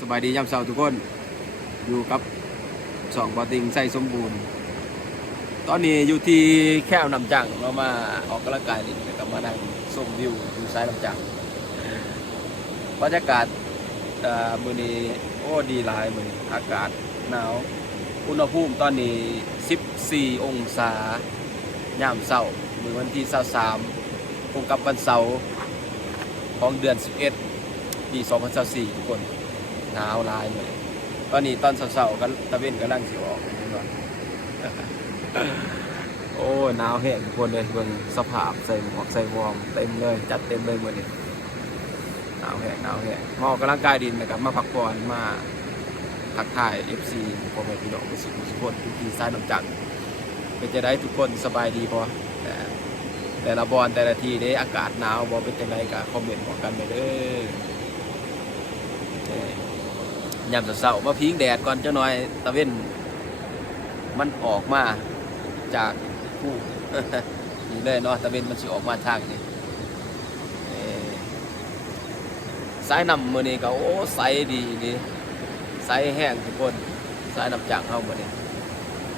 สบายดียามเช้าทุกคน อยู่กับสองบอติงใส่สมบูรณ์ ตอนนี้อยู่ที่แค่วนำจังเรามาออกกำลังกายนี่แล้วก็มานั่งชมวิวอยู่ซ้ายนำจังบรรยากาศเอ่อมื้อนี้โอ้ดีหลายมือนอากาศหนาว อุณหภูมิตอนนี้ 14 องศายามเช้ามือวันที่23ตรงกับวันเสาร์ของเดือน 11 ปี 2024ทุกคน หนาวหลายเลยตอนนี้ตอนเช้าๆก็ตะเวนกำลังสิออกโอ้หนาวแห้งทุกคนเลยเบิ่งสภาพใส่หมวกใส่วอร์มเต็มเลย จัดเต็มเลยหมื้อนหนาวแห้งหนาวแห้งมาออกกำลังกายดินนะครับมาพักผ่อนมาทักทาย FC พ่อแม่พี่น้องทุกสุขทุกคนทุกทีสายน้ำจักรเป็นจะได้ทุกคนสบายดีพอแต่แต่ละบอลแต่ละทีเด้อากาศหนาวบ่เป็นจังไดก็คอมเมนต์บอกกันไปเด้อ ยยามเช้าๆมาพิงแดดก่อนเจ้าน่อยตะเว้นมันออกมาจากผู้นี่เลยเนาะตะเวนมันสิออกมาทางนี้สายนำมือนี้ก็โอ้ใสดีดีใสแห้งทุกคนสายนำจากเข้ามาเนี่ย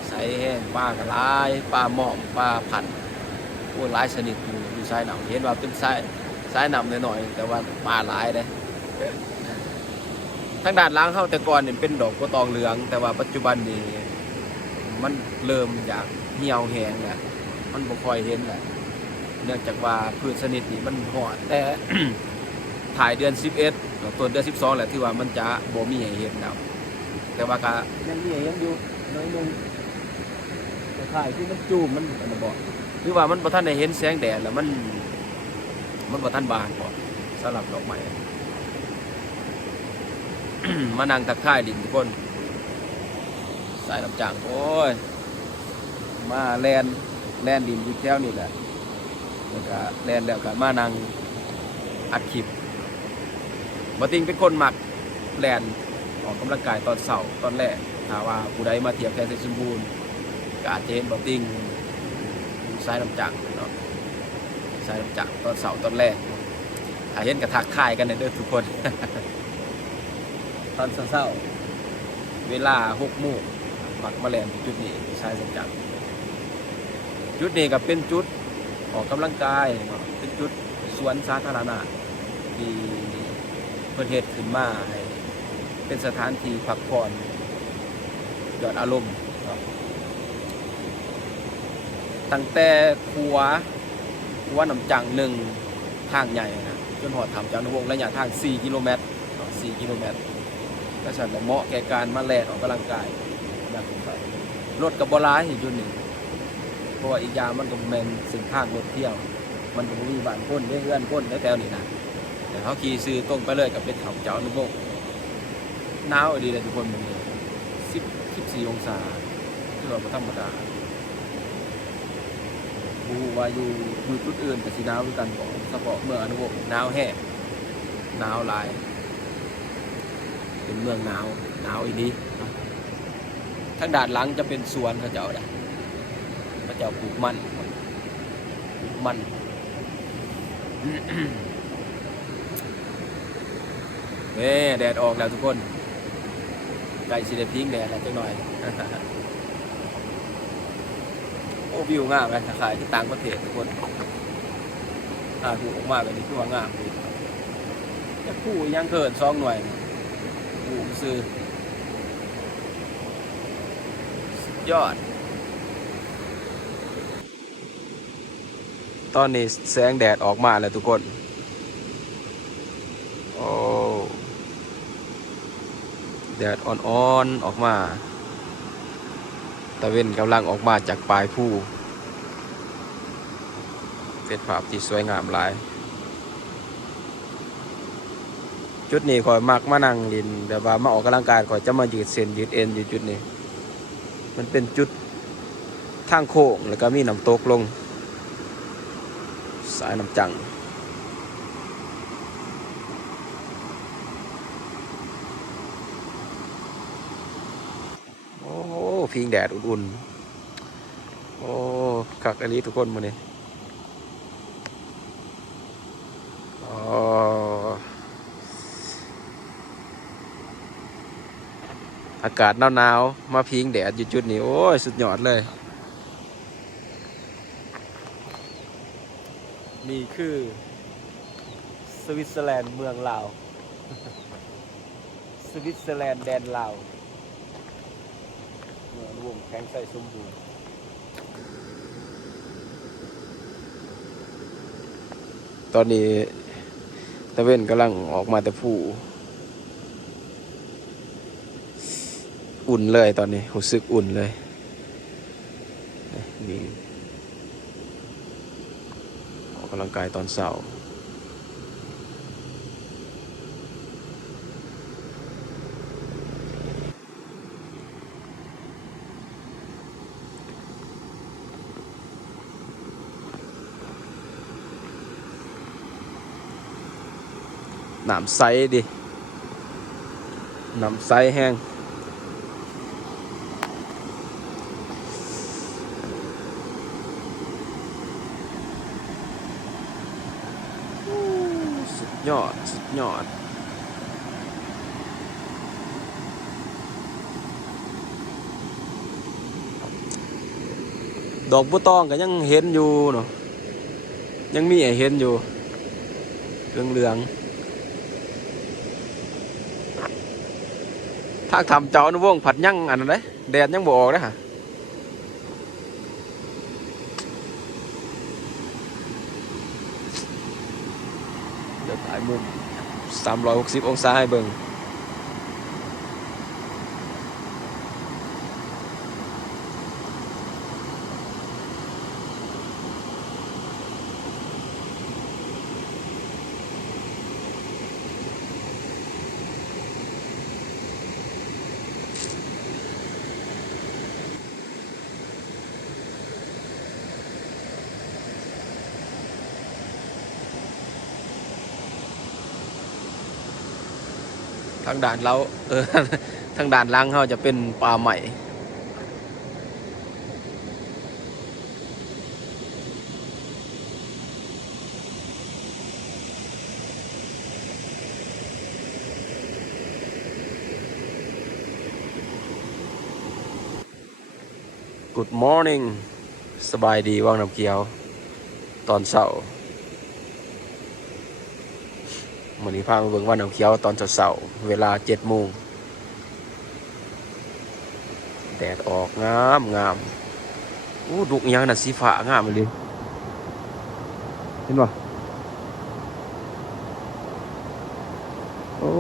ใสแห้งปลากระลายปลาหมอมปลาพันโอ้หลายชนิดอยู่อยู่สายนำเห็นว่าเป็นสายสายนำหน่อยๆแต่ว่าปลาหลายเลย ทางด้านล้างเข้าแต่ก่อนเนี่ยเป็นดอกกระตองเหลือง แต่ว่าปัจจุบันนี้มันเริ่มอยากเหี่ยวแห้งแหละมันบ่ค่อยเห็นแหละเนื่องจากว่าพืชชนิดนี้มันหอดแต่ถ่ายเดือน 11ต้นเดือน 12แหละที่ว่ามันจะบ่มีให้เห็นแล้วแต่ว่าก็ยังมีให้เห็นอยู่น้อยนึงแต่ถ่ายที่มันจูมมันมันบ่หรือว่ามันบ่ทันได้เห็นแสงแดดแล้วมัน มันบ่ทันบานบ่สำหรับดอกไม้ มานั่งทักทายดินทุกคนสายลำจังโอ้ย มาแลนแลนดินอยู่แถวนี่แหละแล้วก็แลนแล้วก็มานั่งอัดคลิปบติงเป็นคนหมักแลนออกกำลังกายตอนเสาร์ตอนแรกถาว่าผู้ใดมาเทียบแทนเซนสมบูรณ์กาจจะเห็นบอติงสายลำจังเนาะสายลำจังตอนเสาร์ตอนแรกถ้าเห็นกับทักทายกันเด้อทุกคน ตอนเช้าๆเวลาหกโมงมักมาแลนจุดนี้ใช้สัญจักรจุดนี้ก็เป็นจุดออกกำลังกายเป็นจุดสวนสาธารณะที่เพื่อเหตุขึ้นมาให้เป็นสถานที่พักผ่อนหยอดอารมณ์ตั้งแต่ขัวขัวน้ำจังหนึ่งทางใหญ่นะจนหอดถามจังนวงระยะทาง 4 กิโลเมตร4กิโลเมตร ก็ฉันเหมาะแก่การมาแล่นออกกำลังกายแบบนี้ไปรถกับบร้ายเห็นหนึ่งเพราะว่าอีกอย่างมันก็แมนส้นทางรถเที่ยว มันก็มีบ้านพ้นเพื่อนพ้นได้แถวนี้นะแต่เขาขี่ซื้อตรงไปเลยกับเป็นเขาเจ้านุโบกหนาวดีเลยทุกคนมึงสิบสิบสี่องศาที่เราธรรมดาบูวายูอยู่จุดอื่นแต่สีหนาวด้วยกันบอกเฉพาะเมืองอนุโบกหนาวแห้งหนาวหลาย เป็นเมืองหนาวหนาวอีนี้ทางด้านหลังจะเป็นสวนเขาเจ้าได้เขาเจ้าปลูกมันปลูกมันเน่แดดออกแล้วทุกคนไก่สีแดงพิงแดดแล้วจังหน่อยโอ้วิวงามเลยถ้าขายที่ต่างประเทศทุกคนถ้าถูกออกมาแบบนี้คือว่างามดีแต่ผู้ยังเกินสองหน่วย หูซือสุดยอด ตอนนี้แสงแดดออกมาแล้วทุกคน โอ้ แดดอ่อนๆออกมา ตะเวนกำลังออกมาจากปลายผู้เป็นภาพที่สวยงามหลาย จุดนี้คอยมักมานั่งดินแบบว่ามาออกกำลังกายคอยจะมายืดเส้นยืดเอ็นอยู่จุดนี้ มันเป็นจุดทางโค้งแล้วก็มีน้ำตกลง สายน้ำจังโอ้พิงแดดอุ่นๆโอ้คักอันนี้ทุกคนมาเนี่ย อากาศหนาวๆมาพิงแดดอยู่จุดนี้ โอ้ย สุดยอดเลย นี่คือ สวิตเซอร์แลนด์เมืองลาว สวิตเซอร์แลนด์แดนลาวเมืองรวมแข็งใส่สมบูรณ์ตอนนี้ตะเว้นกำลังออกมาแต่ผู้ อุ่นเลยตอนนี้รู้สึกอุ่นเลยนี่ออกกำลังกายตอนเช้าน้ำใสดิน้ำใสแห้ง สุด ยอด สุดยอด ดอกบัวตองก็ยังเห็นอยู่เนาะยังมีให้เห็นอยู่เหลืองเหลืองถ้าทำเจ้าอนวงผัดยังอันนั้นเลยแดดยังบออกเลยฮะ เดี๋ยวถ่ายมุม 360 องศาให้เบิ่ง ทางด่านเราเออทางด่านล่างเขาจะเป็นป่าใหม่ Good morning สบายดีว่างน้ำเกียว ตอนเช้า วันนี้พามาเบิ่งว่านน้ำเขียวตอนเช้าๆเวลาเจ็ดโมงแดดออกงามงามอู้ดุกยังน่ะสีฟ้างามเลยเห็นปะโอ้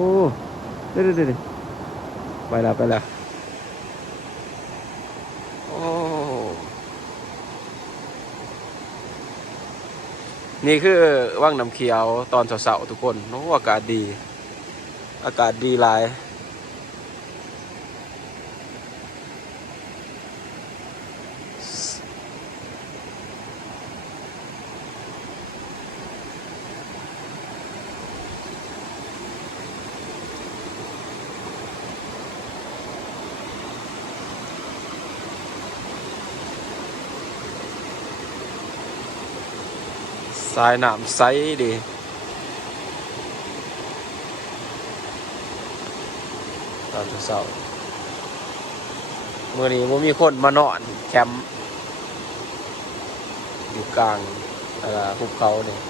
เด็ดเด็ดเด็ดไปแล้วไปแล้ว นี่คือว่างน้ำเขียวตอนเสาร์ๆทุกคนโอ้อากาศดี อากาศดีหลาย สายน้ำใสดีตอนเช้าเมื่อนี้ว่ามีคนมานอนแคมป์อยู่กลางอะไรภูเขาเนี่ย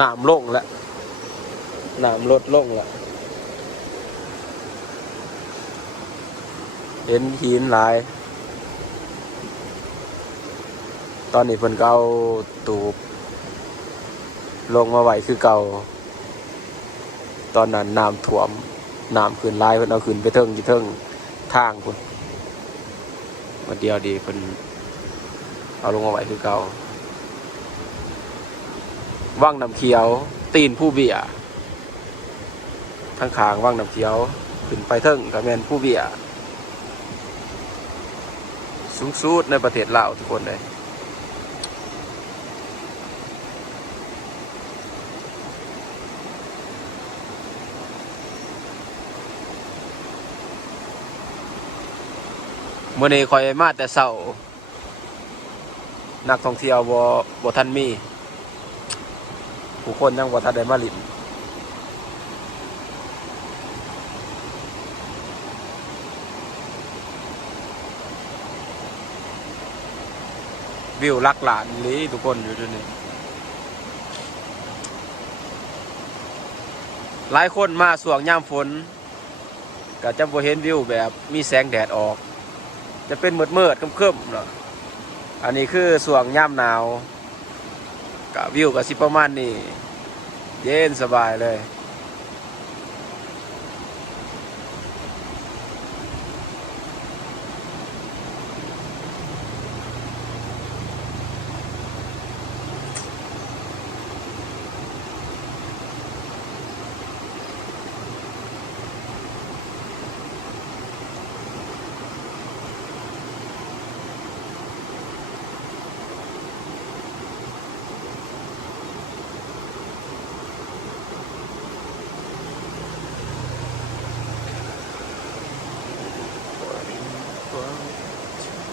น้ำลงแล้วน้ำลดลงแล้วเห็นหินหลาย ตอนนี้เพิ่นก็เอาตูบ ลงมาไหวคือเก่า ตอนนั้นน้ำท่วมน้ำขึ้นลายเพิ่นเอาขึ้นไปเทิงที่เทิงทางพุ่นมาเดียวดีเพิ่นเอาลงมาไหวคือเก่า ว่างน้ำเขียว ตีนผู้เบียทั้งขางว่างน้ำเขียว ขึ้นไปเทิงกับแมนผู้เบียสูงสุดในประเทศลาวทุกคนเลยเมื่อนี้คอยมาแต่เศร้านักท่องเที่ยวบ่บ่ทันมี ผู้คนยังบ่ทันได้มาลินวิวลักหลานหลีทุกคนอยู่ที่นี่หลายคนมาสวงย่ามฝน ก็จะบ่เห็นวิวแบบมีแสงแดดออก จะเป็นมืดมืดๆครึ้มๆเนาะอันนี้คือสวงย่ามหนาว กับวิวกับสิประมาณนี้ เย็นสบายเลย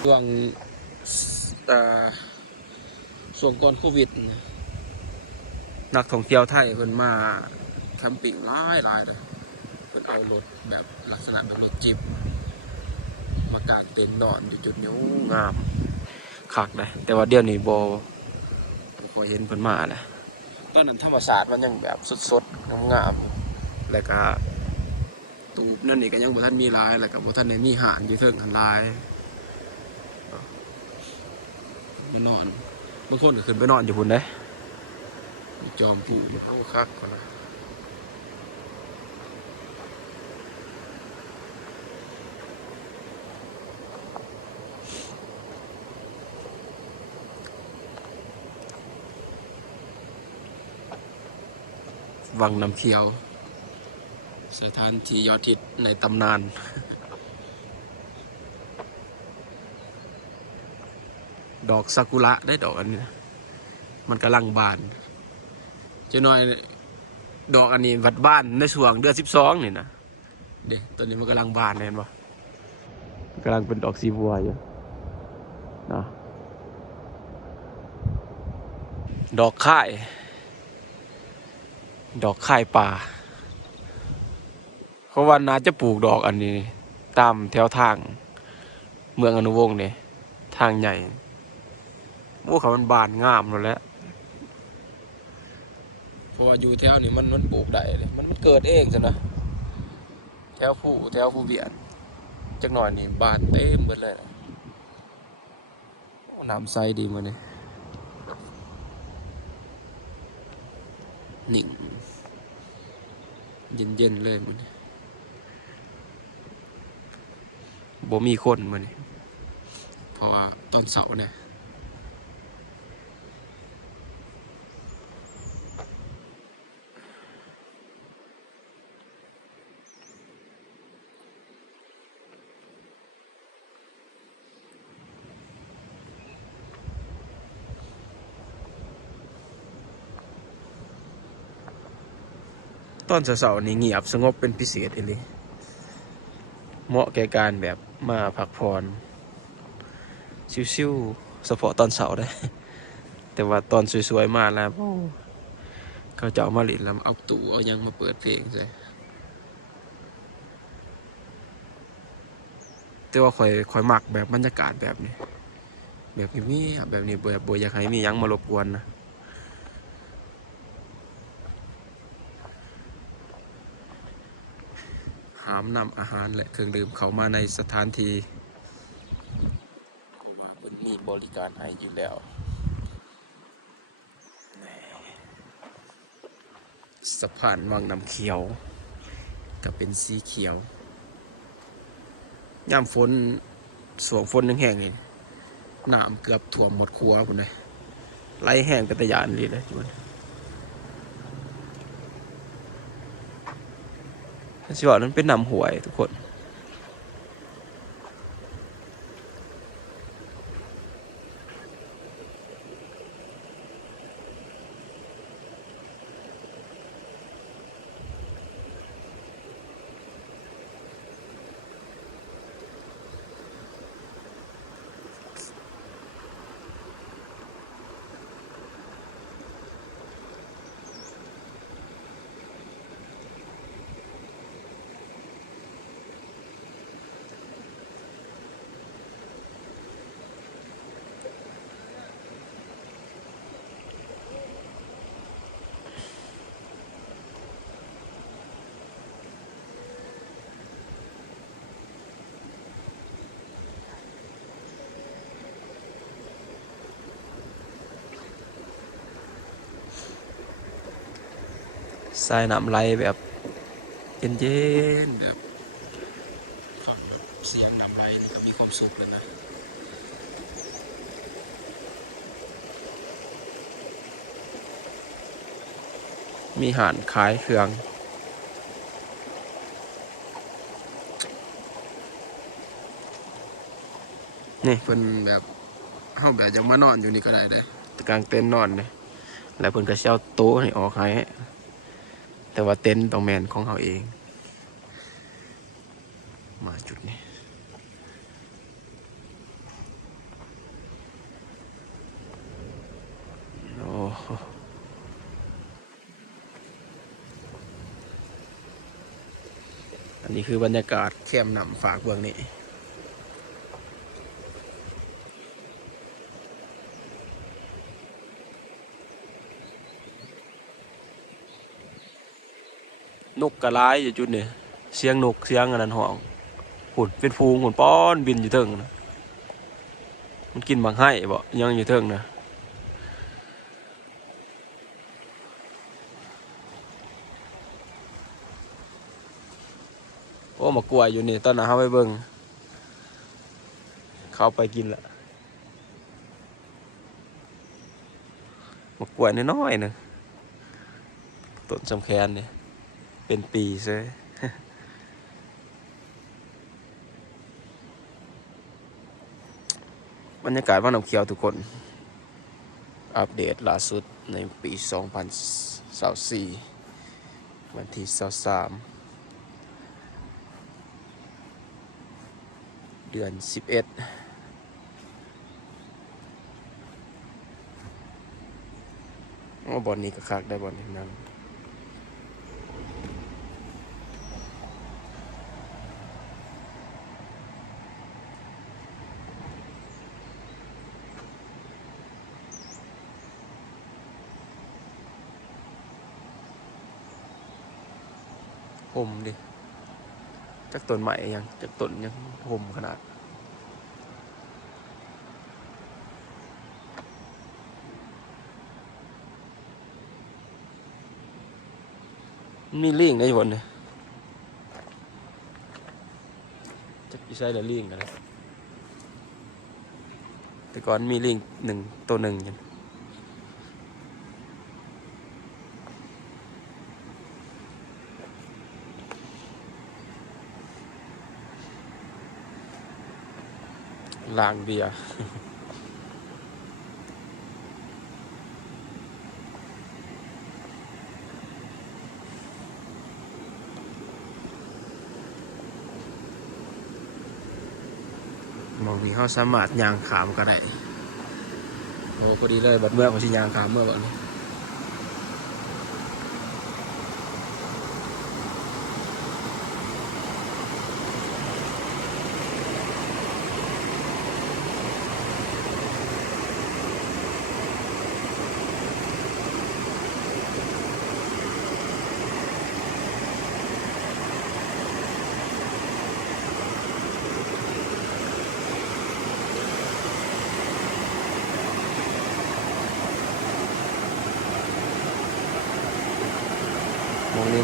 ช่วงเอ่อช่วงก่อนโควิดนะนักท่องเที่ยวไทยเพิ่นมาแคมปิ้งหลายหลายเลยเพิ่นเอารถแบบลักษณะแบบรถจิบมากางเต็นท์นอนอยู่จุดนิ้วงามคักเลยแต่ว่าเดี๋ยวนี้บ่บ่ค่อยเห็นเพิ่นมานะตอนนั้นธรรมชาสติมันยังแบบสดๆงามๆอยู่แล้วก็ตูบนั่นนี่ก็ยังบ่ทันมีหลายแล้วก็บ่ทันได้มีหานอยู่เทิงหันหลาย มานอนบางคนก็ขึ้นไปนอนอยู่พุ่นได้มีจอมผู้อยู่โอ้คักก่อนนะวังน้ำเขียว สถานที่ยอดฮิตในตำนาน อกซากุระได้ดอกอันนี้นะมันกำลังบานจะน้อยดอกอันนี้วัดบ้านในช่วงเดือนสิบสองนี่นะเด็ตอนนี้มันกำลังบานเห็นปะกำลังเป็นดอกสีบัวอยู่นะดอกข่าย ดอกข่ายป่าเพราะว่านาจะปลูกดอกอันนี้ ตามแถวทางเมืองอนุวงศ์เนี่ยทางใหญ่ โอ้เขามันบานงามแล้วแหละเพราะว่าอยู่แถวนี้มันมันปลูกได้เลยมันมันเกิดเองจ้ะนะแถวผู้แถวผู้เบียดจักหน่อยนี่บานเต็มหมดเลยนะโอ้น้ำใสดีมันนี่ยนิ่งเย็นเย็นๆเลยมันบ่มีคนมันนี่เพราะว่าตอนเสาร์เนี่ย ต อนเสาร์ๆนี่เงียบสงบเป็นพิเศษเลีเหมาะแก่การแบบมาพักผ่อนชิวๆเฉพาะตอนเสาร์ได้ แต่ว่าตอนสวยๆมาแล้วเขาจะเอามาหลินแล้วเอาตู้เอายังมาเปิดเพลงใช่แต่ว่าคอยคอยมักแบบบรรยากาศแบบนี้ แบบนี้แบบนี้แบบบ่อยากให้มียังมารบกวนนะ หามนำอาหารและเครื่องดื่มเข้ามาในสถานที่ก็ว่าเพิ่นมีบริการให้อยู่แล้วสะพานวังน้ำเขียว ก็เป็นสีเขียว ย่ำฝนสวงฝนแห้งๆนี่น้ำเกือบท่วมหมดครัวพุ่นเลยไหลแห้งเป็นตะยานเลยเลยจุน สิบอกนั้นเป็นน้ำหวยทุกคน สายน้ำไหลแบบเย็นๆแบบฟังแบบเสียงน้ำไหลนี่ก็มีความสุขเลยนะมีหานขายเครื่องนี่เพิ่นแบบเฮาแบบจะมานอนอยู่นี่ก็ได้เลยกลางเต็นท์นอนเลยแล้วเพิ่นก็สิเช่าโต๊ะให้ออกให้ แต่ว่าเต็นท์ต้องแมนของเขาเอง มาจุดนี้โอ้อันนี้คือบรรยากาศแคมป์นำฝากเบื้องนี้ นกกระร้ายอยู่จุดนี่เสียงนกเสียงอันนั้นห้องหุ่นเป็นฟูงหุ่นป้อนบินอยู่เทิงนะมันกินบางให้บ่ยังอยู่เทิงนะโอ้มากลัวอยู่นี่ตอนนั้นเขาไปเบิ่งเขาไปกินละมากลัวน้อยๆนึงต้นสำแคนเนี่ย เป็นปีใช่บรรยากาศว่านน้ำเขียวทุกคน อัปเดตล่าสุดในปี 2024 วันที่ 23 เดือน 11โอ้บอลนี้ก็คักได้บอลนี้นั่ง มดิจากต้นใหม่ยังจากต้นยังห่มขนาด มีลิงได้ผลเนี่ยจะใช้ละลิงกันแล้วแต่ก่อนมีลิงหนึ่งตัวหนึ่งอยัง ล้างเบียร์มองนี้เขาสามารถยางขามก็ได้โอ้พอดีเลยบัดเมื่อเขาสิยางขามเมื่อบัดนี้มองนี้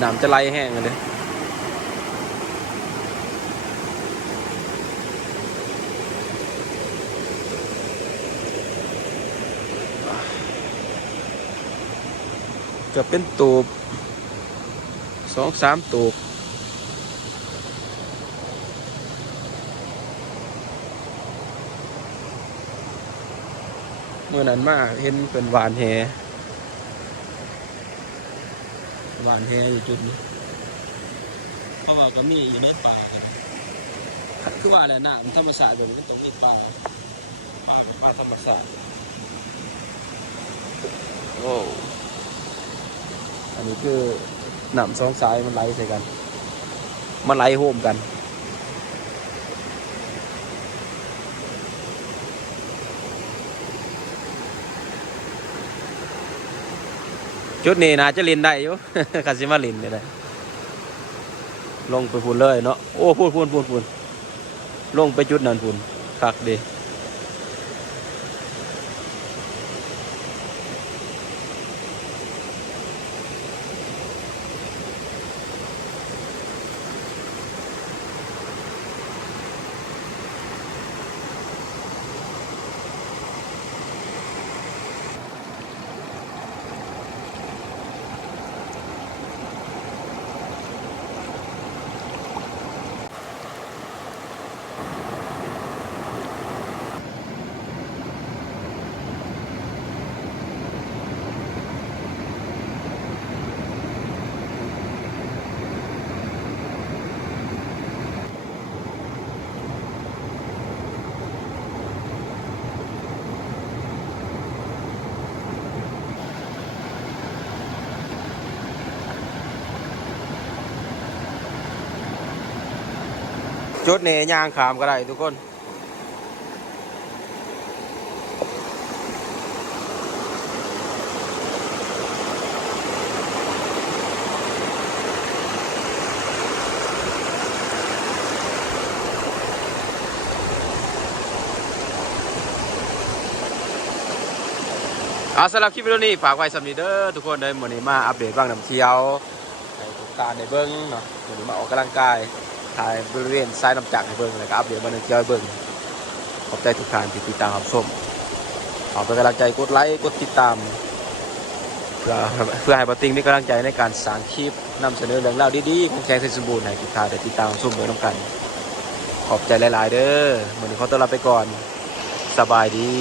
น้ำจะไหลแห้งเลยจะเป็นตูบสองสามตูบเมื่อนั้นมาเห็นเป็นหวานแห หวานแหอยู่จุดนี้ เพราะว่าก็มีอยู่ในป่า คือว่าอะไรนะมันธรรมศาสตร์แบบนี้ต้องมีป่าป่าเป็นป่าธรรมศาสตร์โอ้อันนี้คือหนำสองสายมันไหลใส่กัน มันไหลโฮมกัน จุดนี้นะจะลินได้อยู่ คาสิมาลินเลยได้ ลงไปพูนเลยเนาะ โอ้พูนพูนพูนพูนลงไปจุดนั้นพูนคักดี จุดนี้ย่างขามก็ได้ทุกคน อาสำหรับคลิปวิดีโอนี้ฝากไว้สำหรับเด้อทุกคนเลยวันนี้มาอัปเดตบ้างนำเที่ยวในกการในเบิ้งเนาะวันนี้มาออกกำลังกาย ถ่ายบริเวณซ้ายน้ำจักรให้เบิ้งแล้วก็อัปเดตบ้างนเที่ยวให้เบิ้งขอบใจทุกท่านที่ติดตามรับชมขอเป็นกำลังใจกดไลค์กดติดตาม เพื่อเพื่อให้ปติงมีกำลังใจในการสร้างคลิปนำเสนอเรื่องราดีๆของแขกเทศบูรณ์ให้ทุกท่านได้ติดตามชมเบิ้งน้ำกัน ขอบใจหลาย ๆ เด้อวันนี้ขอตัวลาไปก่อน สบายดี